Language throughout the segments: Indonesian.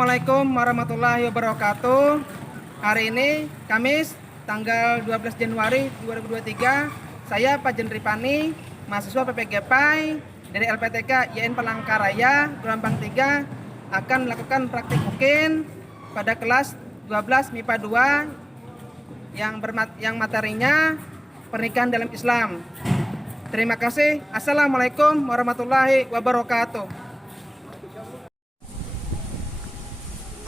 Assalamualaikum warahmatullahi wabarakatuh. Hari ini Kamis tanggal 12 Januari 2023, saya Pak Jenri Pani, mahasiswa PPGPAI dari LPTK YN Palangkaraya gelombang 3 akan melakukan praktik UKIN pada kelas 12 MIPA 2 yang materinya pernikahan dalam Islam. Terima kasih. Assalamualaikum warahmatullahi wabarakatuh.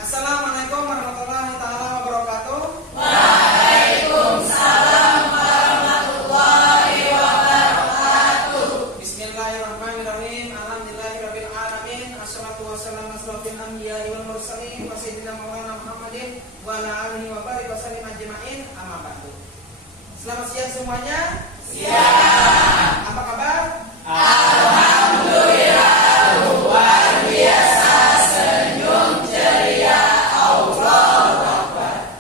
Assalamualaikum warahmatullahi wabarakatuh. Waalaikumsalam warahmatullahi wabarakatuh. Bismillahirrahmanirrahim. Alhamdulillahirabbil alamin. Assalatu wassalamu ala asyrofil anbiya'i wal mursalin wa sayyidina maulana Muhammadin wa ala alihi wa barik wa sallim ajma'in. Amma ba'du. Selamat siang semuanya. Siang. Apa kabar? Alhamdulillah, luar biasa, senyum ceria, Allahu Akbar.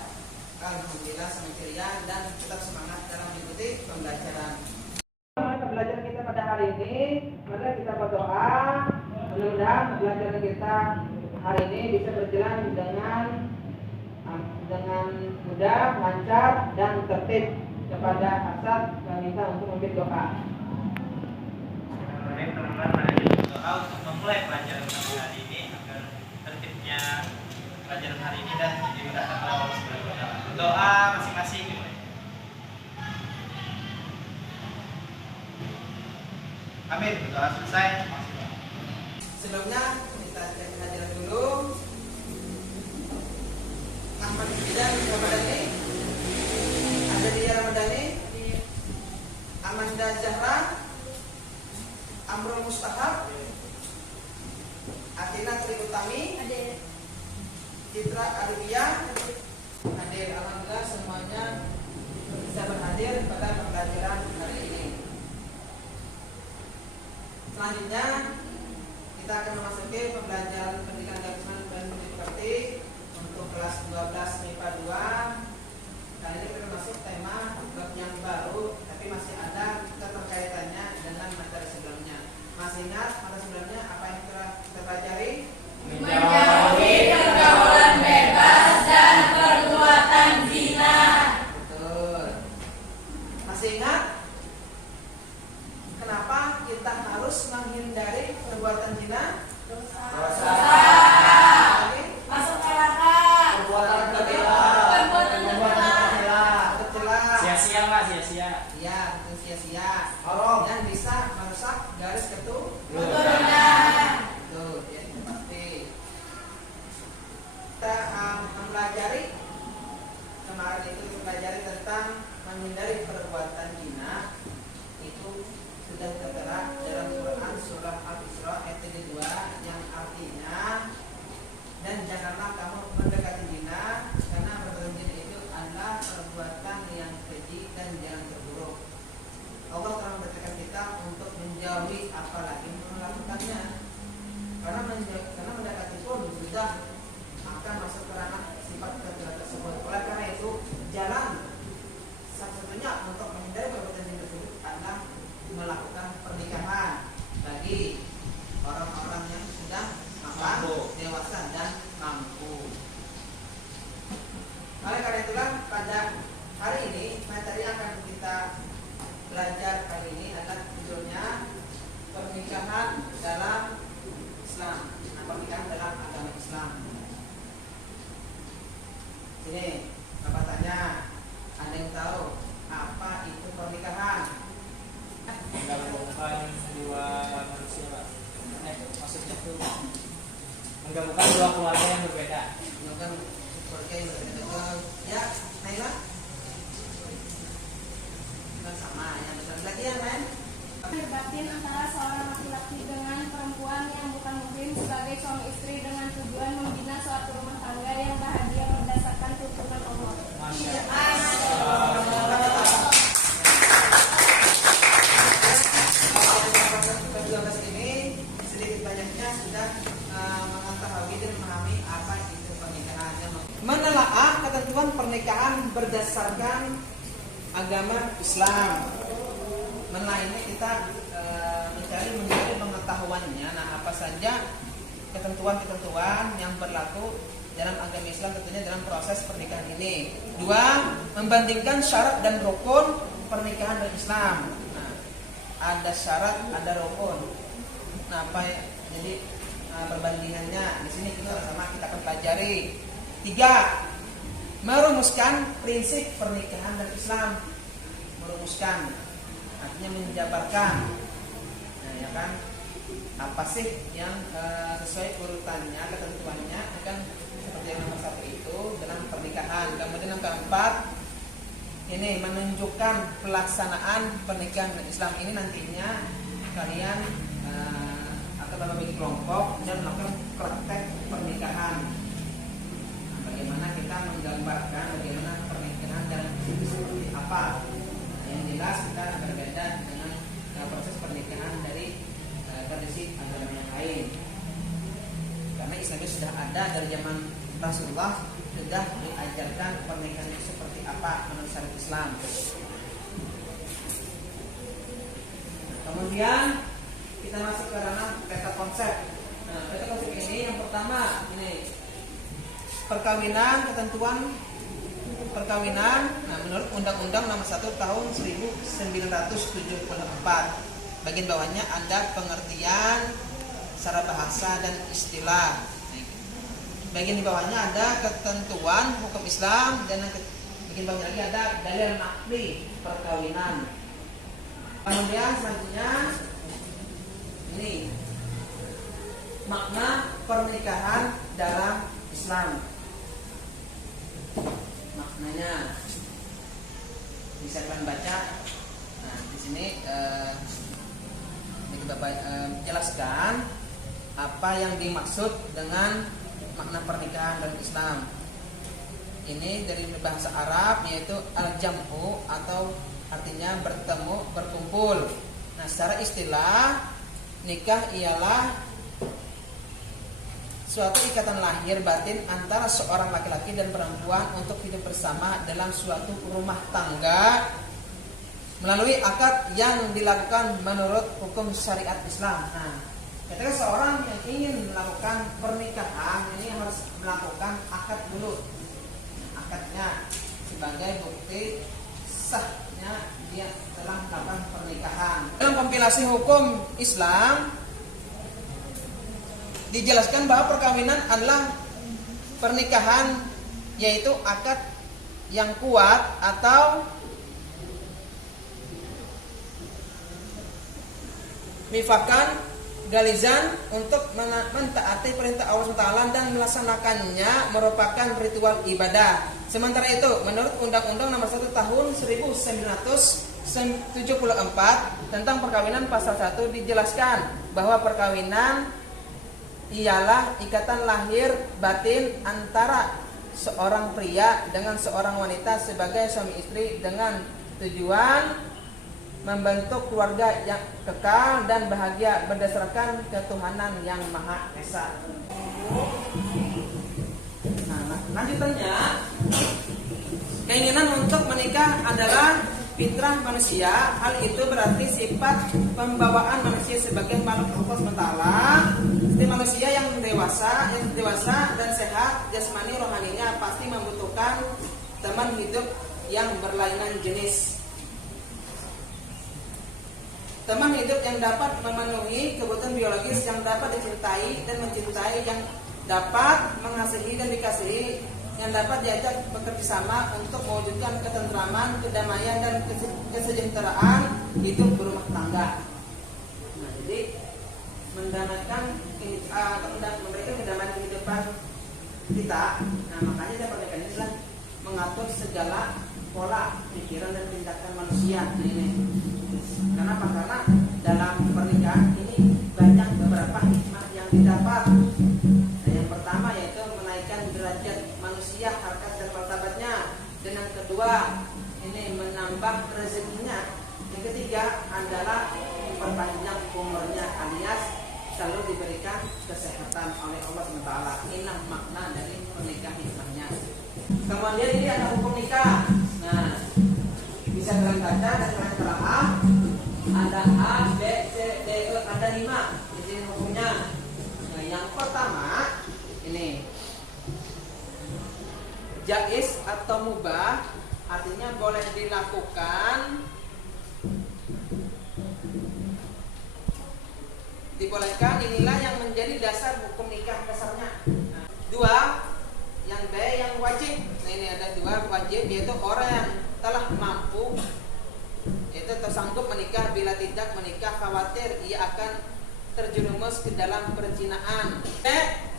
Alhamdulillah semangat ceria dan tetap semangat dalam mengikuti pembelajaran. Pembelajaran kita pada hari ini, mari kita berdoa. Mudah-mudahan pembelajaran kita hari ini bisa berjalan dengan mudah, lancar dan tertib. Kepada Asad kami minta untuk memimpin doa. Teman-teman mari berdoa untuk memulai pelajaran hari ini agar tertibnya pelajaran hari ini dan dimudahkan oleh Allah Subhanahu wa taala. Doa masing-masing dimulai. Amin. Doa selesai. Sebelumnya kita hadir dulu. Ahmad Bidan Ramadhani, Adania Ramadhani, Amanda Zahra, Amrul Mustahab, Atina Tri Utami, Citra Arifia, hadir. Alhamdulillah semuanya bisa berhadir pada pembelajaran hari ini. Selanjutnya kita akan memasuki pembelajaran pendidikan agama dan pekerti untuk kelas 12 MIPA 2. Kali ini kita masuk tema bab yang baru, tapi masih ada keterkaitannya dengan materi sebelumnya. Masih ingat materi sebelumnya apa yang telah kita pelajari? Menjauhi pergaulan bebas dan perbuatan zina. Betul. Masih ingat kenapa kita harus menghindari perbuatan zina? Dosa. Lagi? Masuk neraka. Perbuatan tercela. Sia-sia Pak, sia-sia. Iya, itu sia-sia. Dan bisa merusak garis Keturunan. Tuh, ya itu pasti. Kita mempelajari kemarin itu mempelajari tentang menghindari perbuatan zina. Itu sudah tertera dalam Quran surah Al-Isra ayat 2 yang artinya, dan janganlah kamu mendekati zina karena perbuatan zina itu adalah perbuatan yang keji dan jangan terburuk. Allah telah memerintahkan kita untuk menjauhi apalagi melakukannya. Karena mendekati pun sudah akan masuk ke ranah sifat tercela tersebut. Oleh karena itu, jalan satu-satunya untuk menghindari perbuatan zina tersebut adalah melakukan pernikahan bagi orang-orang yang sudah mampu, dewasa dan mampu. Oleh karena itulah pada hari ini materi yang akan kita belajar kali ini adalah judulnya pernikahan dalam Islam. Nah, pernikahan dalam agama Islam. Sini, Bapak tanya, ada yang tahu apa itu pernikahan? Menggabungkan dua manusia Pak. Maksudnya tuh menggabungkan dua keluarga yang berbeda. Bukan keluarga yang berbeda. Ya, Naila? Bukan sama, yang betul lagi yang lain? Batin antara seorang laki-laki dengan perempuan yang bukan muhrim sebagai suami istri dengan tujuan membina suatu rumah tangga yang bahagia berdasarkan tuntunan Allah. Masya Ini sedikit banyaknya sudah mengetahui dan memahami apa itu pernikahan. Menelaah ketentuan pernikahan berdasarkan agama Islam. Nah, ini kita mencari pengetahuannya. Nah, apa saja ketentuan-ketentuan yang berlaku dalam agama Islam tentunya dalam proses pernikahan ini. 2. Membandingkan syarat dan rukun pernikahan dalam Islam. Nah, ada syarat, ada rukun. Nah, jadi perbandingannya di sini kita sama kita akan pelajari. 3. Merumuskan prinsip pernikahan dalam Islam. Merumuskan artinya menjabarkan. Nah, ya kan? Apa sih yang sesuai urutannya, ketentuannya akan seperti yang nomor 1 itu dalam pernikahan. Kemudian yang keempat, ini menunjukkan pelaksanaan pernikahan dalam Islam. Ini nantinya kalian akan berbagi kelompok dan melakukan praktek pernikahan. Nah, bagaimana kita menggambarkan bagaimana pernikahan dalam itu seperti apa. Nah, yang jelas kita berbeda dengan proses pernikahan dari tradisi agama yang lain. Karena Islam itu sudah ada dari zaman Rasulullah, sudah diajarkan pernikahan itu seperti apa menurut syariat Islam. Kemudian kita masuk ke ranah peta konsep. Nah, peta konsep ini yang pertama ini perkawinan, ketentuan perkawinan. Nah, menurut Undang-Undang Nomor 1 Tahun 1974. Bagian bawahnya ada pengertian secara bahasa dan istilah. Bagian di bawahnya ada ketentuan hukum Islam dan bagian bawahnya lagi ada dalil akdi perkawinan. Kemudian selanjutnya ini makna pernikahan dalam Islam. Maknanya bisa kalian baca. Nah, di sini Bapak jelaskan apa yang dimaksud dengan makna pernikahan dalam Islam. Ini dari bahasa Arab yaitu al-jam'u atau artinya bertemu, berkumpul. Nah, secara istilah nikah ialah suatu ikatan lahir batin antara seorang laki-laki dan perempuan untuk hidup bersama dalam suatu rumah tangga melalui akad yang dilakukan menurut hukum syariat Islam. Nah, ketika seorang yang ingin melakukan pernikahan ini harus melakukan akad dulu. Akadnya sebagai bukti sahnya dia telah melakukan pernikahan. Dalam kompilasi hukum Islam dijelaskan bahwa perkawinan adalah pernikahan, yaitu akad yang kuat atau mifakan galizan untuk mentaati perintah Allah SWT dan melaksanakannya merupakan ritual ibadah. Sementara itu, menurut Undang-Undang Nomor 1 Tahun 1974 tentang perkawinan pasal 1 dijelaskan bahwa perkawinan ialah ikatan lahir batin antara seorang pria dengan seorang wanita sebagai suami istri dengan tujuan membentuk keluarga yang kekal dan bahagia berdasarkan ketuhanan yang Maha Esa. Nah, lanjutannya, keinginan untuk menikah adalah fitrah manusia. Hal itu berarti sifat pembawaan manusia sebagai makhluk Allah SWT. Setiap manusia yang dewasa dan sehat jasmani rohaninya pasti membutuhkan teman hidup yang berlainan jenis. Teman hidup yang dapat memenuhi kebutuhan biologis, yang dapat dicintai dan mencintai, yang dapat mengasihi dan dikasihi, yang dapat diajak bekerja sama untuk mewujudkan ketentraman, kedamaian dan kesejahteraan hidup berumah tangga. Nah, jadi mendamaikan memberikan kedamaian kehidupan kita. Nah, makanya saya pernikahan ini adalah mengatur segala pola pikiran dan tindakan manusia. Nah, ini kenapa? Karena dalam pernikahan ini banyak beberapa hikmah yang didapat. Nah, yang pertama yaitu menaikkan derajat manusia, harkat dan martabatnya. Dan yang kedua, ini menambah rezekinya. Yang ketiga adalah memperpanjang umurnya alias selalu diberikan kesehatan oleh Allah SWT. Inilah makna dari pernikahan hikmahnya. Kemudian ini ada hukum nikah. Nah, bisa kalian baca dan kalian telaah. Ada A, B, C, D, E, ada 5 di sini hukumnya. Nah, yang pertama ini jaiz atau mubah, artinya boleh dilakukan, dibolehkan. Inilah yang menjadi dasar hukum nikah dasarnya. Nah, dua, yang B yang wajib. Nah, ini ada dua wajib, yaitu orang yang telah mampu, yaitu tersanggup menikah. Bila tidak menikah, khawatir ia akan terjerumus ke dalam perzinahan. B,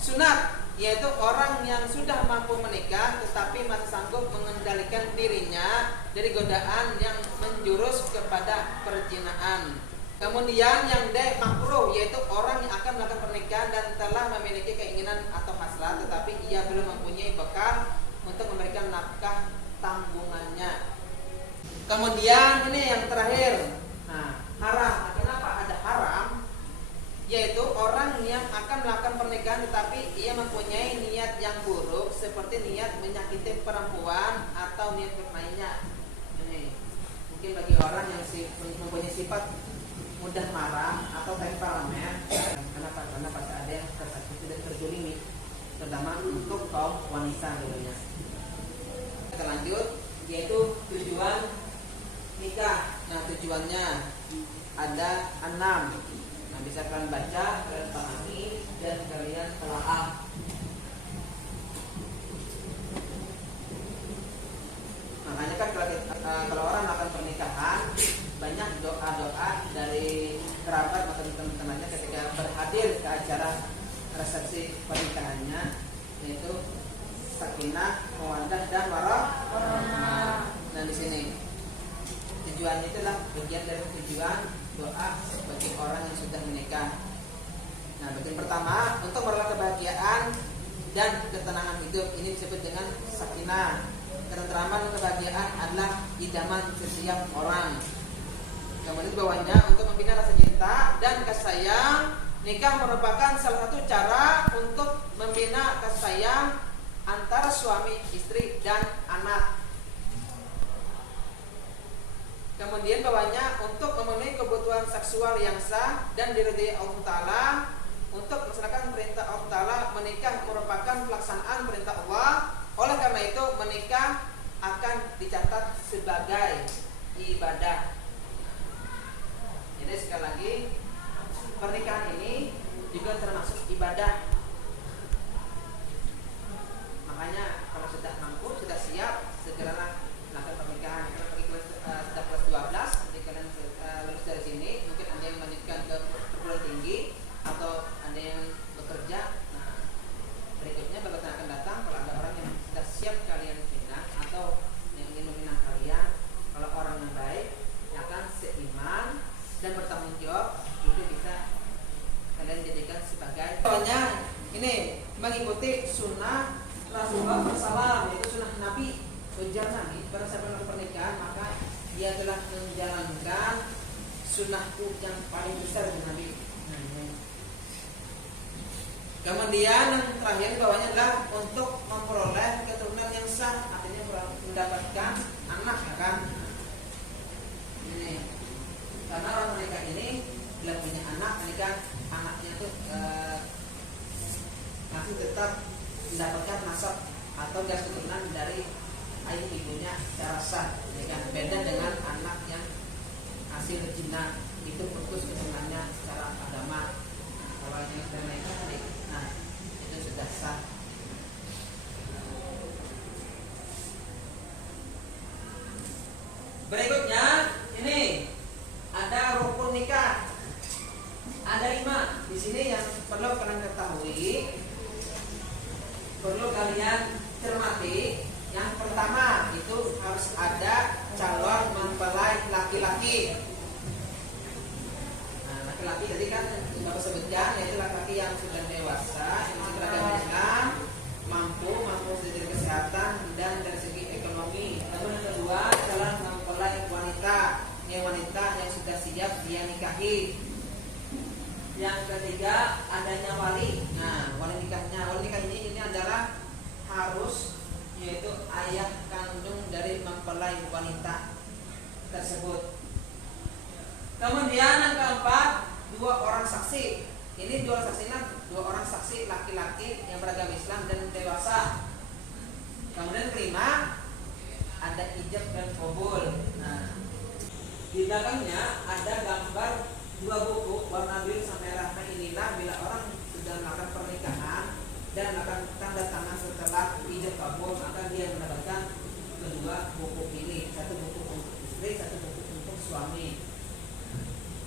sunat, yaitu orang yang sudah mampu menikah tetapi masih sanggup mengendalikan dirinya dari godaan yang menjurus kepada perzinahan. Kemudian yang D, makruh, yaitu orang yang akan melakukan pernikahan dan telah memiliki keinginan atau hasrat tetapi ia belum mempunyai bekal untuk memberikan nafkah tanggungannya. Kemudian ini yang terakhir, nah, haram. Nah, kenapa ada haram? Yaitu orang yang akan melakukan pernikahan tetapi ia mempunyai niat yang buruk, seperti niat menyakiti perempuan atau niat bermainnya. Ini mungkin bagi orang yang mempunyai sifat mudah marah atau temperamen, karena pasti ada yang tidak terzolimi, terutama untuk kaum wanita dulunya. Kita lanjut, yaitu tujuan nikah. Nah, tujuannya ada 6. Nah, bisa kalian baca, kalian pahami, dan kalian telaah. Makanya kan kalau orang melakukan pernikahan, banyak doa-doa dari kerabat atau teman-temannya ketika berhadir ke acara resepsi pernikahannya, yaitu sakinah, mawaddah, dan warahmah. Nah, di sini tujuan itulah bagian dari tujuan doa bagi orang yang sudah menikah. Nah, bagian pertama untuk meraih kebahagiaan dan ketenangan hidup, ini disebut dengan sakinah. Ketentraman dan kebahagiaan adalah idaman setiap orang. Kemudian bawahnya untuk membina rasa cinta dan kasih sayang. Nikah merupakan salah satu cara untuk membina kasih sayang antara suami, istri, dan anak. Kemudian bawahnya untuk memenuhi kebutuhan seksual yang sah dan diridhai Allah Ta'ala. Untuk melaksanakan perintah Allah Ta'ala, menikah merupakan pelaksanaan perintah Allah. Oleh karena itu, menikah akan dicatat sebagai ibadah. Jadi sekali lagi, pernikahan ini juga termasuk ibadah. Makanya kalau sudah mampu, sudah siap, segeralah melakukan pernikahan. Kalau sudah kelas 12, nanti kalian lulus dari sini, mungkin ada yang melanjutkan ke perguruan tinggi atau ada yang bekerja. Nah, berikutnya babak yang akan datang, kalau ada orang yang sudah siap kalian pindah atau yang ingin meminang kalian, kalau orang yang baik, yang akan seiman dan bertanggung jawab, itu bisa kalian jadikan sebagai pokoknya ini mengikuti sunnah Rasulullah SAW, yaitu sunnah Nabi, ujar Nabi. Pada saat melakukan pernikahan, maka dia telah menjalankan sunnahku yang paling besar dari Nabi. Kemudian yang terakhir bawahnya adalah untuk memperoleh keturunan yang sah, artinya mendapatkan anak, ya kan? Ini karena orang menikah ini bila punya anak, menikah anaknya itu masih tetap mendapatkan nasab atau gas keturunan dari ayah ibunya secara sah, ya kan? Beda dengan anak yang hasil zina, itu putus keturunannya secara agama. Kalau yang sudah menikah, nah itu sudah sah. Berikutnya ini ada rukun nikah. Ada 5 di sini yang perlu kalian ketahui, perlu kalian cermati. Yang pertama itu harus ada calon mempelai laki-laki. Nah, laki-laki tadi kan kita sebutkan, yaitu laki-laki yang sudah dewasa, yang sudah beragama Islam, mampu dari kesehatan dan dari segi ekonomi. Lalu yang kedua, calon mempelai wanita, wanita yang sudah siap dia nikahi. Yang ketiga, adanya wali. Nah, wali nikahnya, wali nikah ini adalah harus, yaitu ayah kandung dari mempelai wanita tersebut. Kemudian yang keempat, 2 orang saksi. Ini 2 orang saksi laki-laki yang beragama Islam dan dewasa. Kemudian kelima, ada ijab dan qabul. Nah, di belakangnya ada gambar dua buku warna biru sampai merah. Nah, inilah bila orang sudah melakukan pernikahan dan melakukan tanda tangan setelah ijab kabul, maka dia mendapatkan kedua buku ini, satu buku untuk istri, satu buku untuk suami,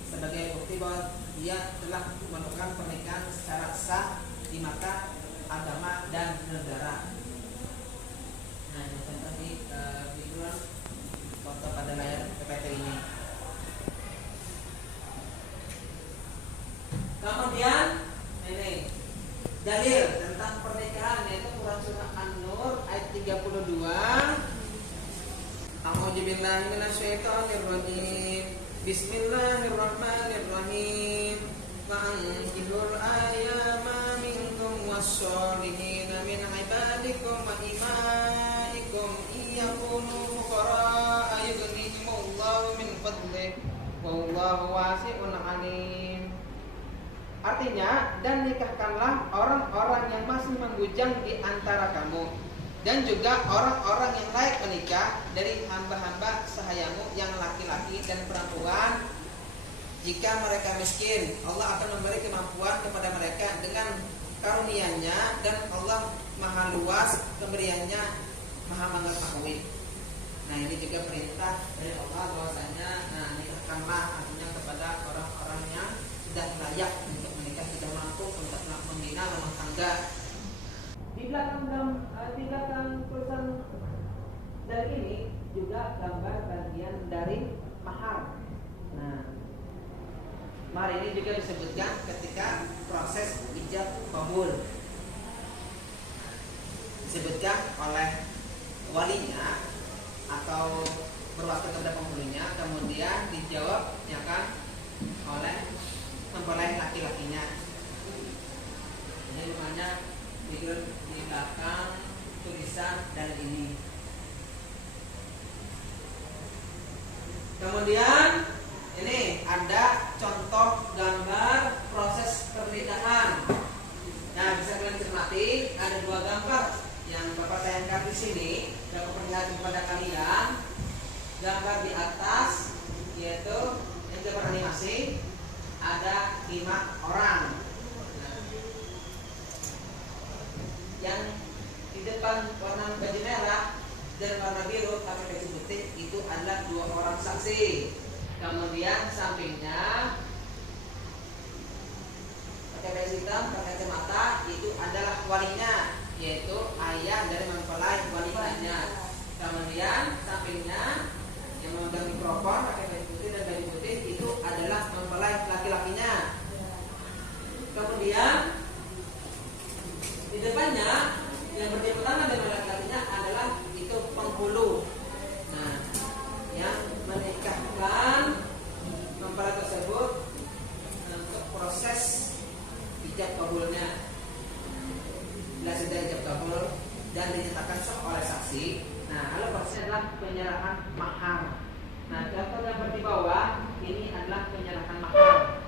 sebagai bukti bahwa dia telah melakukan pernikahan secara sah di mata agama dan negara. Nah, ini contoh di video foto pada layar PPT ini. Kemudian ini dalil tentang pernikahan, yaitu Quran surah An-Nur ayat 32. A'udzubillahi minasyaitonirrajim. Bismillahirrahmanirrahim. Wa ankihul ayyama minkum wash-shalihina min ibadikum wa imaikum iyakunu fuqara yughnihimullahu min fadlihi wallahu wasi'un 'alim. Artinya, dan nikahkanlah orang-orang yang masih membujang di antara kamu, dan juga orang-orang yang layak menikah dari hamba-hamba sahayamu yang laki-laki dan perempuan. Jika mereka miskin, Allah akan memberi kemampuan kepada mereka dengan karunia-Nya, dan Allah maha luas pemberiannya, maha mengetahui. Nah, ini juga perintah dari Allah bahwasanya, nah, nikahkanlah artinya kepada orang-orang yang sudah layak untuk menikah, sudah mampu untuk membina rumah tangga. Di belakang tulisan dari ini juga gambar bagian dari mahar. Nah, mahar ini juga disebutkan ketika proses ijab qabul, disebutkan oleh walinya atau berwakil kepada penghulunya, kemudian dijawabnya kan oleh mempelai laki-lakinya. Ini namanya di belakang tulisan dari ini. Kemudian ini ada contoh gambar proses pernikahan. Nah, bisa kalian cermati, ada dua gambar yang Bapak tayangkan di sini. Dapat perlihatkan kepada kalian. Gambar di atas yaitu yang gambar animasi, ada 5 orang. Nah, yang di depan warna baju merah dan warna biru pakai baju putih itu adalah 2 orang saksi. Kemudian sampingnya pakai baju hitam, pakai kacamata, itu adalah walinya, yaitu ayah dari mempelai wanitanya. Kemudian sampingnya yang memegang mikrofon pakai baju putih dan baju putih itu adalah mempelai laki-lakinya. Kemudian di depannya yang berdiri pertama dengan laki-lakinya adalah itu penghulu. Nah, yang menikahkan mempelai tersebut untuk proses ijab kabulnya. Bila sudah ijab kabul dan dinyatakan sah oleh saksi, nah, lalu prosesnya adalah penyerahan mahar. Nah, contoh gambar di bawah ini adalah penyerahan mahar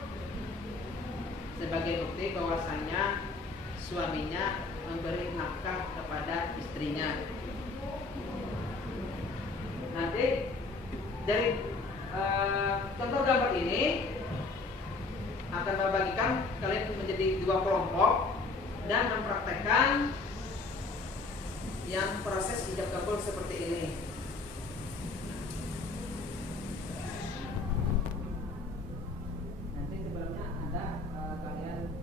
sebagai bukti bahwasanya suaminya memberi nafkah kepada istrinya. Nanti dari contoh gambar ini akan membagikan kalian menjadi 2 kelompok dan mempraktekkan yang proses ijab kabul seperti ini. Nanti sebelumnya ada kalian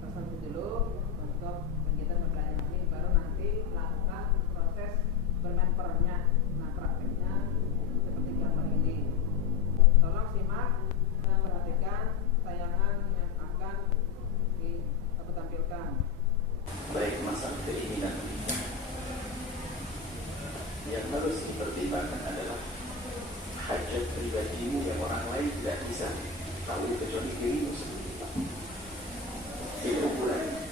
presentasi dulu untuk kegiatan mempelajari ini, baru nanti lakukan proses bermain perannya. Nah, prakteknya seperti gambar ini. Tolong simak dan perhatikan tayangan yang akan aku tampilkan. Baik masalah keinginan kita, yang harus dipertimbangkan adalah hajat pribadimu yang orang lain tidak bisa tahu kecuali dirimu sendiri. Itu ukurannya.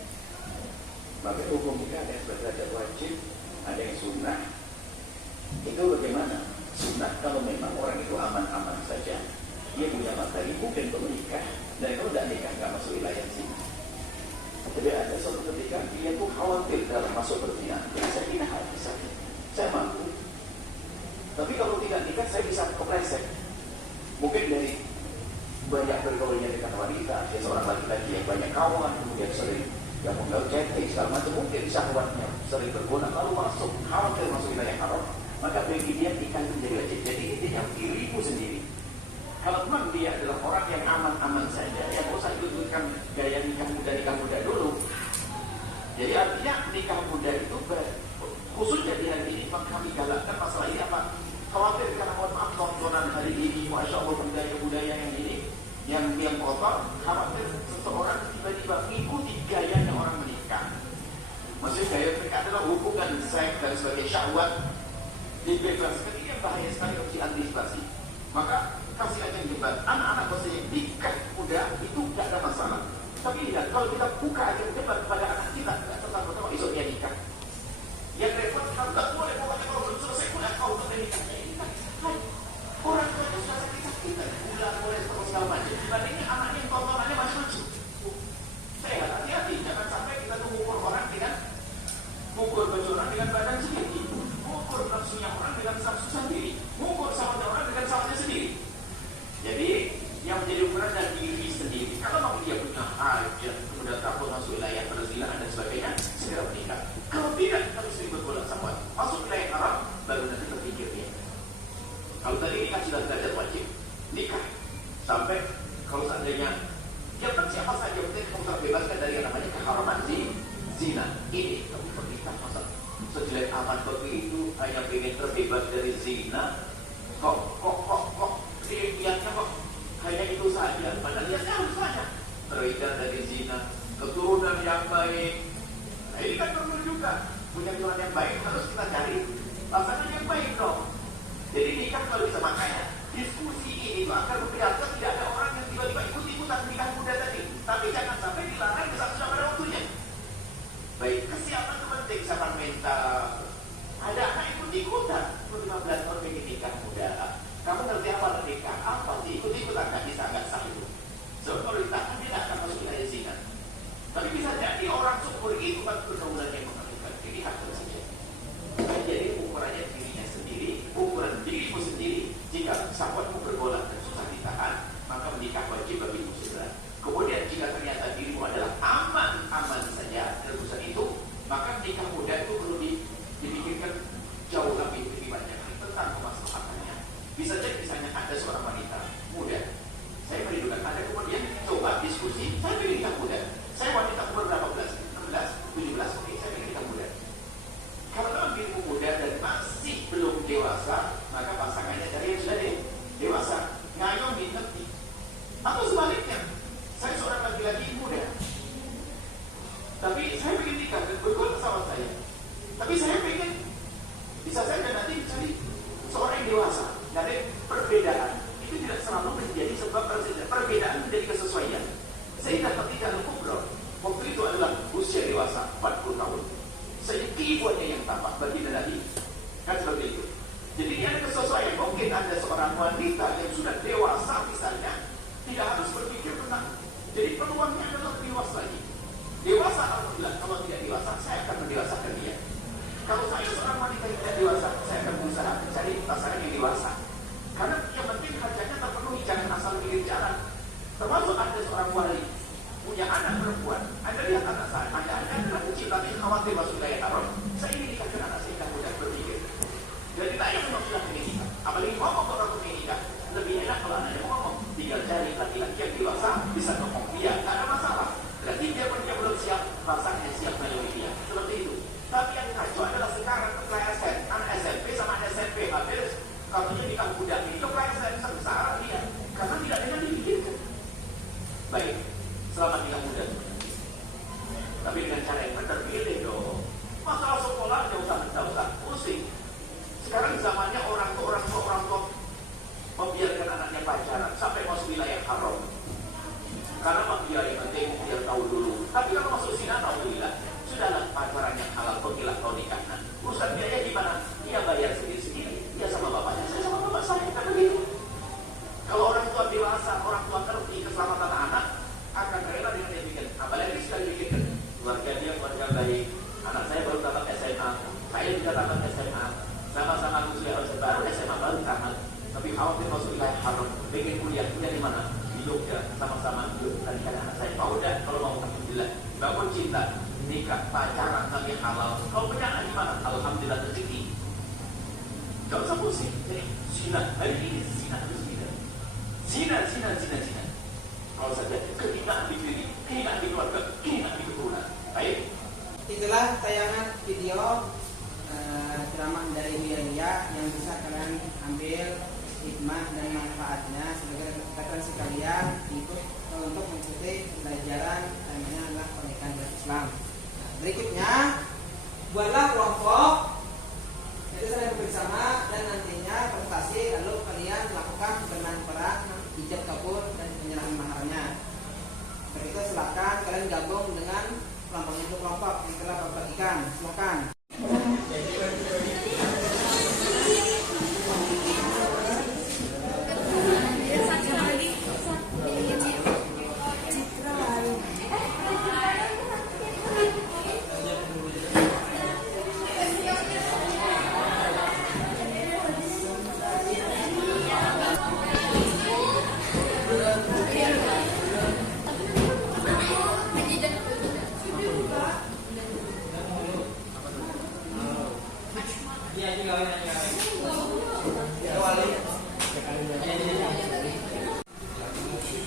Maka hukum kita ada yang berderajat wajib, ada yang sunnah. Itu bagaimana? Sunnah kalau memang orang itu aman-aman saja, dia punya materi mungkin untuk menikah, dan kalau tidak nikah nggak masuk wilayah sini. Jadi ada suatu ketika nikah, dia tuh khawatir dalam masuk berzina. Jadi saya nikah bisa, saya mampu. Tapi kalau tidak nikah, saya bisa kepleset. Mungkin dari banyak bergaulnya dengan wanita, dia seorang laki-laki yang banyak kawan, kemudian sering yang mengganggu chatting segala macam, mungkin syahwatnya sering berguna, lalu masuk khawatir masuk wilayah haram, maka bagi dia nikah itu menjadi wajib. Jadi intinya dirimu sendiri. Kalau memang dia adalah orang yang aman-aman saja, ya nggak usah ikut-ikutkan gaya nikah muda dulu. Jadi artinya nikah muda itu khususnya di hari ini kami galakkan masalah ini apa? Khawatir karena mohon maaf tontonan hari ini, masya Allah budaya-budaya yang ini yang kotor, khawatir seseorang tiba-tiba mengikuti gayanya orang menikah. Maksudnya gaya mereka adalah hubungan seks dan sebagai syahwat dibebaskan. Ini yang bahaya sekali harus diantisipasi. Maka kasih aja jebat anak-anak maksudnya nikah muda itu tidak ada masalah. Tapi lihat kalau kita buka aja jebat kepada anak kita, tidak tertawa-tawa esok dia nikah. Yang repot kalau tidak boleh, pokoknya kalau belum selesai kuliah kau sudah nikah. Orang tua itu sudah sakit-sakitan, gula boleh segala macam. Dibandingnya anaknya yang tontonannya macam-macam. Saya hati-hati, jangan sampai kita tuh mengukur orang dengan mengukur baju orang dengan badan sendiri, mengukur nafsunya orang dengan nafsu sendiri, mengukur sawatnya orang dengan sawatnya sendiri. Jadi yang menjadi ukuran adalah diri sendiri. Kalau mau dia punya hajat, kemudian takut masuk wilayah perzinahan dan sebagainya, segera menikah. Kalau tidak, harus sering berbola sama masuk wilayah haram, baru nanti terpikir dia. Kalau tadi nikah sudah tidak ada wajib nikah sampai kalau seandainya ya kan siapa saja penting kamu terbebaskan dari yang namanya keharaman zina. Ini kamu menikah masa sejelek amat begitu hanya ingin terbebas dari zina. Kok lihatnya kok hanya itu saja. Padahal lihatnya harus banyak terhindar dari zina, keturunan yang baik. Nah ini kan perlu juga punya keturunan yang baik, harus kita cari pasangan yang baik dong. Jadi nikah kalau bisa, makanya diskusi ini maka memperlihatkan tidak ada orang yang tiba-tiba ikut-ikutan nikah muda tadi. Tapi jangan sampai dilarang besar-besar pada waktunya. Baik, kesiapan itu penting, kesiapan mental. Ada anak ikut-ikutan, 15 tahun ingin nikah muda. Kamu ngerti apa nikah? Apa sih? Ikut-ikutan nggak bisa, nggak sah itu. So, kalau ditahan dia nggak akan masuk wilayah zina. Tapi bisa jadi orang seumur itu kan pergaulan yang menentukan pilihan saja. Jadi ukurannya dirinya sendiri, ukuran dirimu sendiri. Jika syahwatmu bergolak dan susah ditahan, maka menikah wajib bagi muslimah. Kemudian jika ternyata dirimu adalah aman-aman saja dalam urusan itu, maka nikah muda itu perlu dipikirkan jauh lebih banyak tentang kemaslahatannya. Bisa jadi misalnya ada seorang wanita muda, saya merindukan Anda kemudian coba diskusi, saya pilih nikah muda. Saya wanita umur berapa belas? 16, 17, oke, saya pilih nikah muda. Kalau memang dirimu muda dan masih belum dewasa, maka pasangannya cari yang sudah dewasa, ngayong di tepi. Atau sebaliknya, saya seorang laki-laki muda, tapi saya ingin nikah dan bergolak sama saya. Tapi saya ingin bisa saja nanti cari seorang yang dewasa. Dari perbedaan itu tidak selalu menjadi sebab perbedaan menjadi kesesuaian. Sehingga ketika al-kubra waktu itu adalah usia dewasa 40 tahun. Sedikit buatnya yang tampak bagi Nabi. Kan seperti itu. Jadi dia ada kesesuaian. Mungkin ada seorang wanita yang sudah dewasa misalnya, tidak harus berpikir tentang. Jadi peluangnya adalah lebih luas lagi. Dewasa alhamdulillah, kalau tidak dewasa saya akan mendewasakan dia. Kalau saya seorang wanita yang tidak dewasa, saya akan berusaha mencari pasangan yang dewasa. Karena yang penting hajatnya terpenuhi, jangan asal pilih jalan. Termasuk ada seorang wali punya anak perempuan. Anda lihat anak saya, anda adalah kecil tapi khawatir masuk wilayah haram. Saya ingin nikahkan anak saya, tidak mudah berpikir. Jadi tak yang sudah menikah. Apalagi ngomong orang menikah, lebih enak kalau anaknya ngomong. Tinggal cari laki-laki yang dewasa bisa ngomong dia, tak ada masalah. Berarti dia pun dia belum siap, pasangannya siap melalui dia. Seperti itu. Tapi yang kacau adalah sekarang kekerasan anak SMP sama anak SMP habis. Katanya nikah muda ini kekerasan sengsara dia karena tidak dengan dipikirkan. Baik, selamat nikah muda. Tapi dengan cara yang benar, pilih dong. Masalah sekolah jauh usah pusing. Sekarang zamannya orang tua membiarkan anaknya pacaran sampai masuk wilayah haram. Karena dia yang penting biar tahu dulu. Tapi kalau masuk zina, alhamdulillah sudahlah pacaran yang halal pergilah kau nikahkan. Urusan biaya gimana? Dia bayar sendiri-sendiri. Dia sama bapaknya, saya sama bapak saya. Kan begitu. Kalau orang tua dewasa, orang tua ngerti keselamatan anak, akan rela dengan dia bikin. Apalagi sekali bikin keluarga dia, keluarga Saya juga tamat SMA, sama-sama usia baru SMA baru tamat, tapi khawatir masuk wilayah haram, pengen kuliah di mana? Di Jogja, sama-sama tadi kan anak saya mau dan kalau mau alhamdulillah, bangun cinta, nikah, pacaran, tapi halal. Kalau punya anak gimana? Alhamdulillah rezeki. Gak usah pusing. Jadi zina, hari ini zina harus zina. Zina. Kalau saja kehinaan di diri, kehinaan di keluarga, kehinaan di keturunan. Baik. Itulah tayangan video ceramah dari Buya yang bisa kalian ambil hikmah dan manfaatnya sebagai referensi kalian untuk mengikuti pelajaran temanya adalah pernikahan berislam. Berikutnya, buatlah kelompok itu saya bersama dan nantinya presentasi lalu kalian lakukan bermain peran ijab kabul dan penyerahan maharnya. Berikut silakan kalian gabung dengan kelompok itu kelompok yang telah bagikan. Silakan.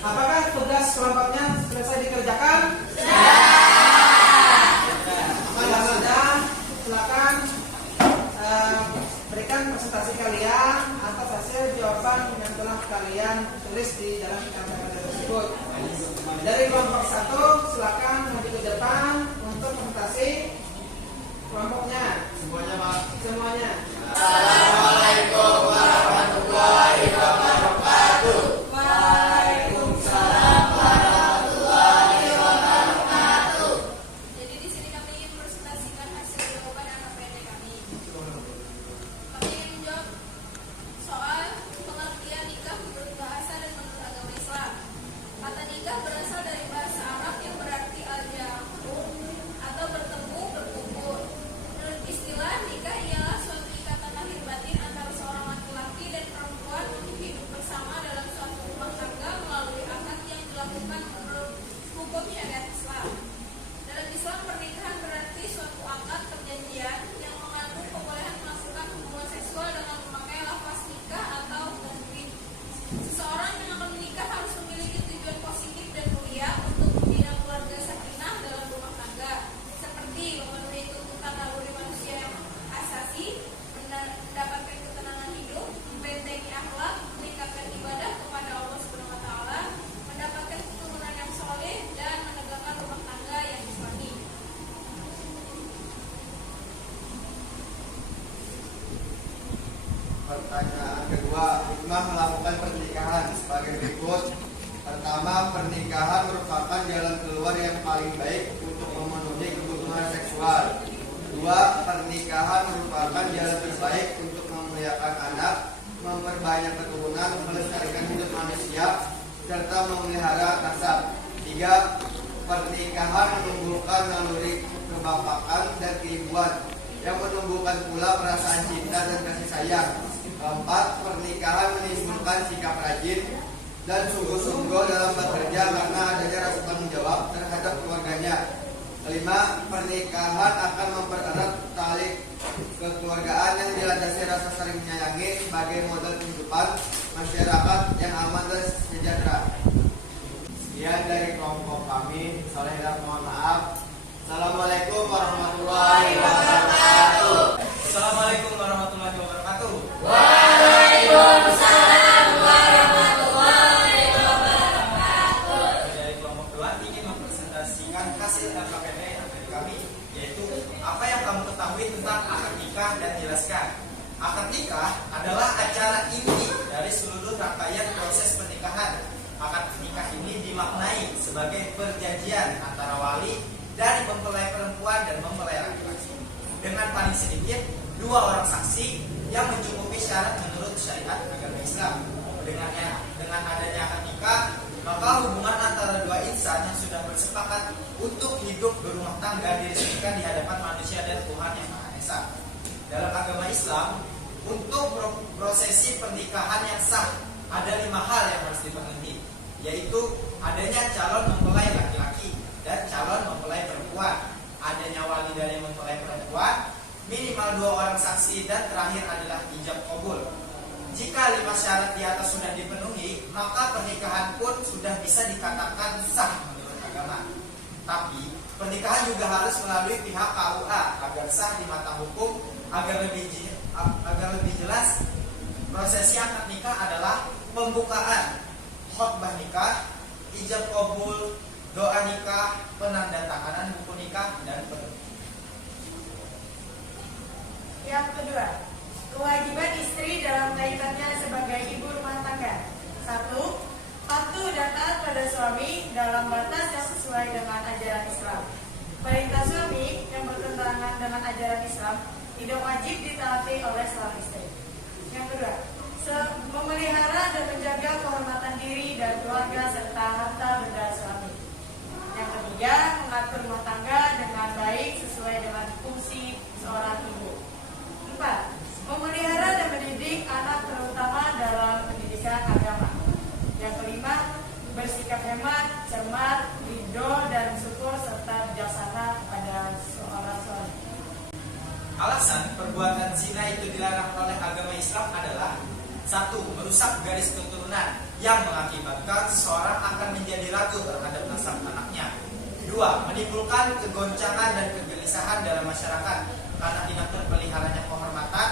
Apakah tugas kelompoknya selesai dikerjakan? Maka sudah, silakan berikan presentasi kalian atas hasil jawaban yang telah kalian tulis di dalam kata-kata tersebut. Dari kelompok 1, silakan maju ke depan untuk presentasi kelompoknya. Semuanya, Pak. Semuanya. Assalamualaikum warahmatullahi wabarakatuh. Waalaikumsalam warahmatullahi wabarakatuh. Jadi di sini kami ingin presentasikan hasil jawaban anak PD kami. Kami ingin menjawab soal pengertian nikah menurut bahasa dan menurut agama Islam. Kata nikah berasal dari bahasa Arab yang berarti al-jamu atau bertemu, berkumpul. Menurut istilah, nikah ialah suatu ikatan lahir batin antara seorang laki-laki dan perempuan untuk hidup bersama dalam suatu rumah tangga melalui akad yang dilakukan menurut hukum syariat Islam. Dalam Islam, pernikahan berarti suatu akad perjanjian yang mengandung kebolehan melakukan hubungan seksual dengan memakai lafaz nikah atau tasbih. Seseorang yang akan menikah harus memiliki tujuan positif dan mulia untuk membina keluarga sakinah dalam rumah tangga, seperti memenuhi tuntutan naluri manusia yang asasi, mendapatkan ketenangan hidup, membentengi akhlak, meningkatkan ibadah kepada Allah Subhanahu wa taala, mendapatkan keturunan yang soleh dan menegakkan rumah tangga yang islami. Pertanyaan kedua, hikmah melakukan pernikahan sebagai berikut. Pertama, pernikahan merupakan jalan keluar yang paling baik untuk memenuhi kebutuhan seksual. Dua, pernikahan merupakan jalan terbaik untuk memuliakan anak, memperbanyak keturunan, melestarikan hidup manusia, serta memelihara nasab. Tiga, pernikahan menumbuhkan naluri kebapakan dan keibuan yang menumbuhkan pula perasaan cinta dan kasih sayang. Keempat, pernikahan menimbulkan sikap rajin dan sungguh-sungguh dalam bekerja karena adanya rasa tanggung jawab terhadap keluarganya. Kelima, pernikahan akan mempererat tali kekeluargaan yang dilandasi rasa saling menyayangi sebagai modal kehidupan masyarakat yang aman dan sejahtera. Sekian dari kelompok kami. Soleh dan mohon maaf. Assalamualaikum warahmatullahi wabarakatuh. Assalamualaikum warahmatullahi wabarakatuh. Waalaikumsalam warahmatullahi wabarakatuh. Dari kelompok 2 ingin mempresentasikan hasil LKPD dari kami, yaitu apa yang kamu ketahui tentang akad nikah dan jelaskan. Akad nikah adalah acara inti dari seluruh rangkaian proses pernikahan. Akad nikah ini dimaknai sebagai perjanjian antara wali dari mempelai perempuan dan mempelai laki-laki dengan paling sedikit 2 orang saksi yang mencukupi syarat menurut syariat agama Islam. Dengan adanya akad nikah, maka hubungan antara 2 insan yang sudah bersepakat untuk hidup berumah tangga diresmikan di hadapan manusia dan Tuhan yang Maha Esa. dalam agama Islam untuk prosesi pernikahan yang sah ada 5 hal yang harus dipenuhi, yaitu adanya calon mempelai laki-laki dan calon mempelai perempuan, adanya wali dari mempelai perempuan, minimal 2 orang saksi, dan terakhir adalah ijab kabul. Jika 5 syarat di atas sudah dipenuhi, maka pernikahan pun sudah bisa dikatakan sah menurut agama. Tapi pernikahan juga harus melalui pihak KUA agar sah di mata hukum. Agar lebih jelas, prosesi akad nikah adalah pembukaan, khotbah nikah, ijab kabul, doa nikah, penandatanganan buku nikah, dan penutup. Yang kedua, kewajiban istri dalam kaitannya sebagai ibu rumah tangga. 1. Patuh dan taat pada suami dalam batas yang sesuai dengan ajaran Islam. Perintah suami yang bertentangan dengan ajaran Islam tidak wajib ditaati oleh seorang istri. Yang kedua, memelihara dan menjaga kehormatan diri dan keluarga serta harta benda suami. Yang ketiga, mengatur rumah tangga dengan baik sesuai dengan fungsi seorang ibu. 4. Memelihara dan mendidik anak terutama dalam pendidikan agama. Yang kelima, bersikap hemat, cermat, ridho, dan syukur serta bijaksana pada seorang suami. Alasan perbuatan zina itu dilarang oleh agama Islam adalah 1. Merusak garis keturunan yang mengakibatkan seseorang akan menjadi ragu terhadap nasab anaknya. 2. Menimbulkan kegoncangan dan kegelisahan dalam masyarakat karena tidak terpeliharanya kehormatan.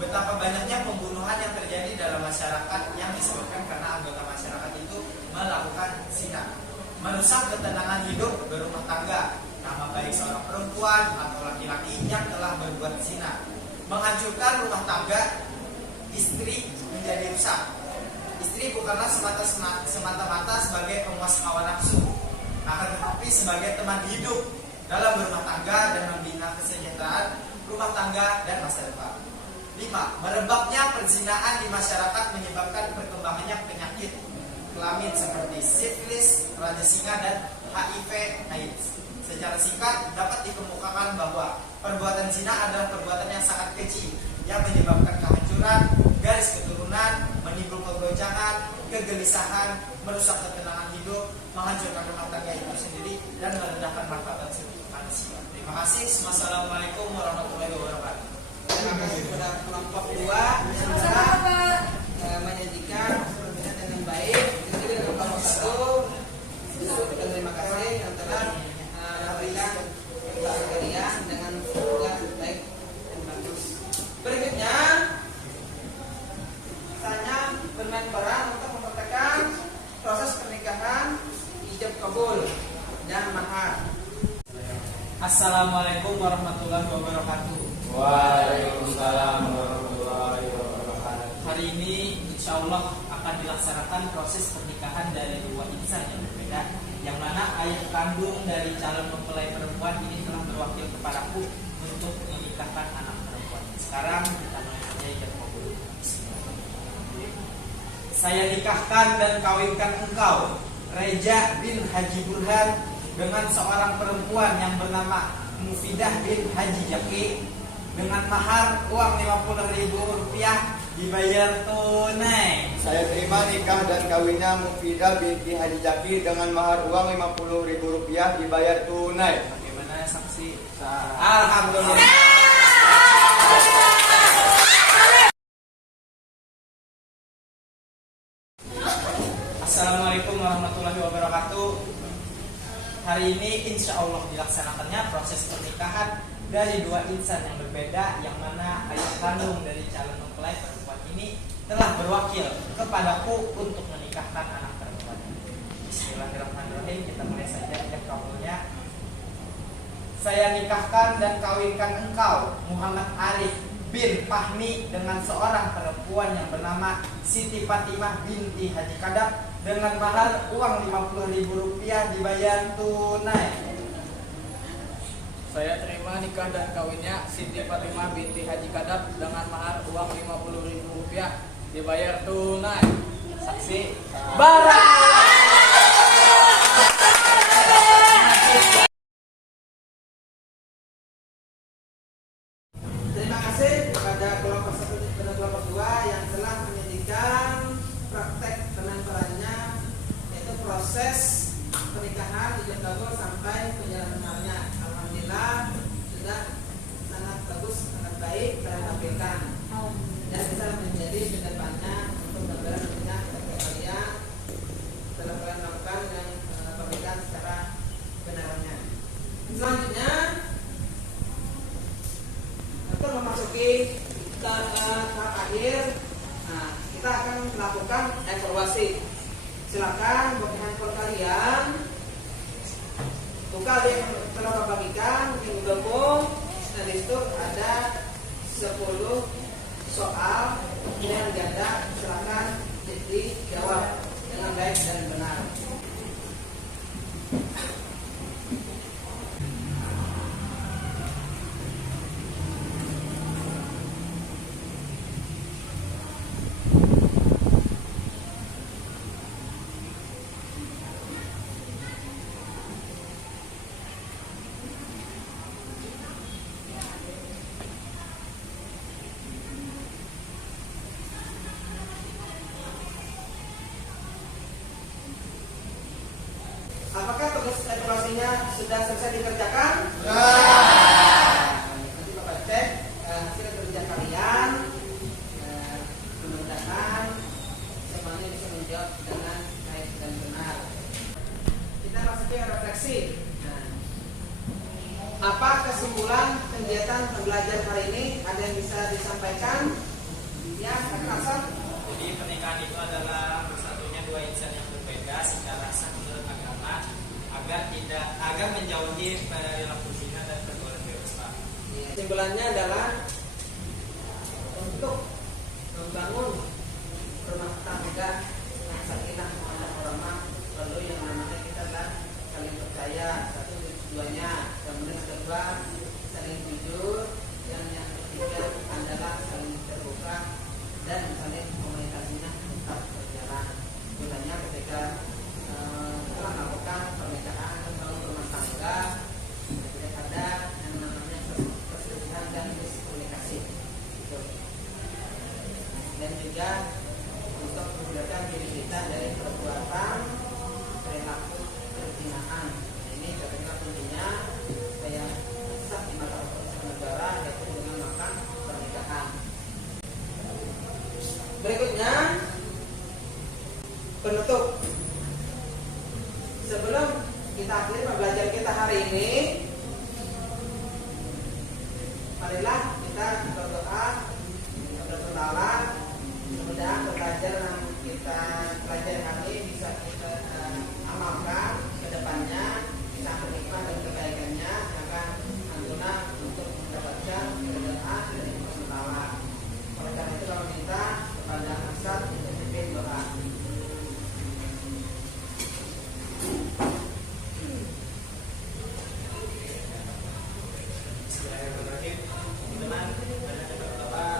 Betapa banyaknya pembunuhan yang terjadi dalam masyarakat yang disebabkan karena anggota masyarakat itu melakukan zina. Merusak ketenangan hidup berumah tangga, nama baik seorang perempuan atau laki-laki yang telah berbuat zina. Menghancurkan rumah tangga, istri menjadi rusak. Istri bukanlah semata-mata sebagai pemuas hawa nafsu, akan tetapi sebagai teman hidup dalam berumah tangga dan membina kesejahteraan rumah tangga dan masa depan. 5. Merebaknya perzinahan di masyarakat menyebabkan perkembangannya penyakit kelamin seperti sifilis, raja singa, dan HIV/AIDS. Secara singkat, dapat dikemukakan bahwa perbuatan zina adalah perbuatan yang sangat keji yang menyebabkan kehancuran garis keturunan, menimbulkan kegoncangan, kegelisahan, merusak ketenangan hidup, menghancurkan rumah tangga itu sendiri, dan merendahkan martabat manusia. Terima kasih. Wassalamualaikum warahmatullahi wabarakatuh. Terima kasih kepada kelompok 2 yang telah menyajikan perbincangan dengan baik. Jadi dengan kelompok 1 kita terima kasih yang telah memberikan kalian dengan tugas baik dan bagus. Berikutnya, saya bermain peran untuk mempraktekkan proses pernikahan, ijab kabul, dan mahar. Assalamualaikum warahmatullahi wabarakatuh. Waalaikumsalam warahmatullahi wabarakatuh. Hari ini insya Allah akan dilaksanakan proses pernikahan dari 2 insan yang berbeda, yang mana ayah kandung dari calon mempelai perempuan ini telah berwakil kepadaku untuk menikahkan anak perempuan. Sekarang kita mulai saja ijab kabul. Saya nikahkan dan kawinkan engkau, Reja bin Haji Burhan, dengan seorang perempuan yang bernama Mufidah bin Haji Jaki, dengan mahar uang Rp50.000 dibayar tunai. Saya terima nikah dan kawinnya Mufidah binti Haji Jaki dengan mahar uang Rp50.000 dibayar tunai. Bagaimana saksi? Alhamdulillah. Assalamualaikum warahmatullahi wabarakatuh. Hari ini insya Allah dilaksanakannya proses pernikahan dari 2 insan yang berbeda, yang mana ayah kandung dari calon mempelai perempuan ini telah berwakil kepadaku untuk menikahkan anak perempuan. Bismillahirrahmanirrahim. Kita mulai saja ijab kabulnya. Saya nikahkan dan kawinkan engkau, Muhammad Arif bin Fahmi, dengan seorang perempuan yang bernama Siti Fatimah binti Haji Kadap, dengan mahar uang Rp50.000 dibayar tunai. Saya terima nikah dan kawinnya Siti Fatimah binti Haji Kadap dengan mahar uang Rp50.000 dibayar tunai. Saksi Terima kasih kepada kelompok 1 dan kelompok 2 yang telah menyajikan praktek penamparannya, yaitu proses pernikahan ijab kabul sampai penjalanannya. Alhamdulillah sudah sangat bagus, sangat baik kalian tampilkan dan bisa menjadi kedepannya untuk gambaran nantinya ketika kalian telah kalian lakukan dengan pernikahan secara benarnya. Selanjutnya untuk memasuki tahap akhir, kita akan melakukan evaluasi. Silakan buka handphone kalian, buka yang telah membagikan minggu gabung, dan di situ ada 10 soal yang ganda. Silakan dijawab dengan baik dan benar. Apakah tugas evaluasinya sudah selesai dikerjakan? Nanti Bapak cek hasil kerja kalian. Mudah-mudahan semuanya bisa menjawab dengan baik dan benar. Kita masuk ke refleksi. Apa kesimpulan kegiatan belajar hari ini? Ada yang bisa disampaikan? Ya, Hasan. Jadi pernikahan itu adalah bersatunya dua insan yang berbeda secara sah menurut agama agar menjauhi perilaku zina dan pergaulan bebas. Kesimpulannya adalah untuk membangun rumah tangga yang sakinah mawaddah warahmah perlu yang namanya kita adalah saling percaya, satu duanya, kemudian kedua saling jujur, yang ketiga adalah saling terbuka dan saling komunikasinya tetap berjalan. Gunanya ketika telah melakukan pernikahan atau rumah tangga tidak ada yang namanya perselisihan dan miskomunikasi. Dan juga untuk menjaga diri kita dari perbuatan perilaku perzinahan. Ini katakanlah kuncinya supaya sah di mata hukum negara, yaitu dengan melakukan pernikahan. Berikutnya penutup. Sebelum kita akhiri pembelajaran kita hari ini, marilah kita berdoa kepada Allah. Mudah-mudahan pembelajaran yang kita pelajari hari ini bisa kita amalkan ke depannya, bisa berhikmah dan kebaikannya akan santunan untuk mendapatkan keridhaan dari Allah. Oleh karena itu kami minta kepada Hasan untuk memimpin doa. Bismillahirrahmanirrahim. Teman-teman, banyak berdoa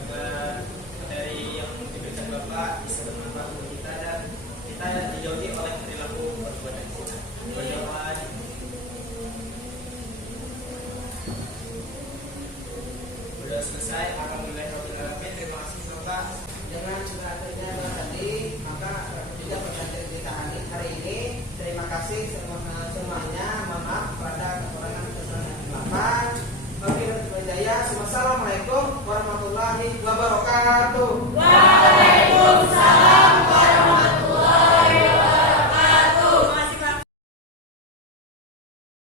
agar materi yang diberikan Bapak bisa bermanfaat untuk kita dan kita dijauhi oleh perilaku perbuatan zina. Berdoa. Sudah selesai. Alhamdulillahirobbilalamin. Terima kasih Bapak. Dengan sudah adanya tadi, maka juga pembelajaran kita hari ini. Terima kasih semuanya. Mohon maaf pada kekurangan kesalahan. Wabillahi taufiq. Wassalamualaikum warahmatullahi wabarakatuh.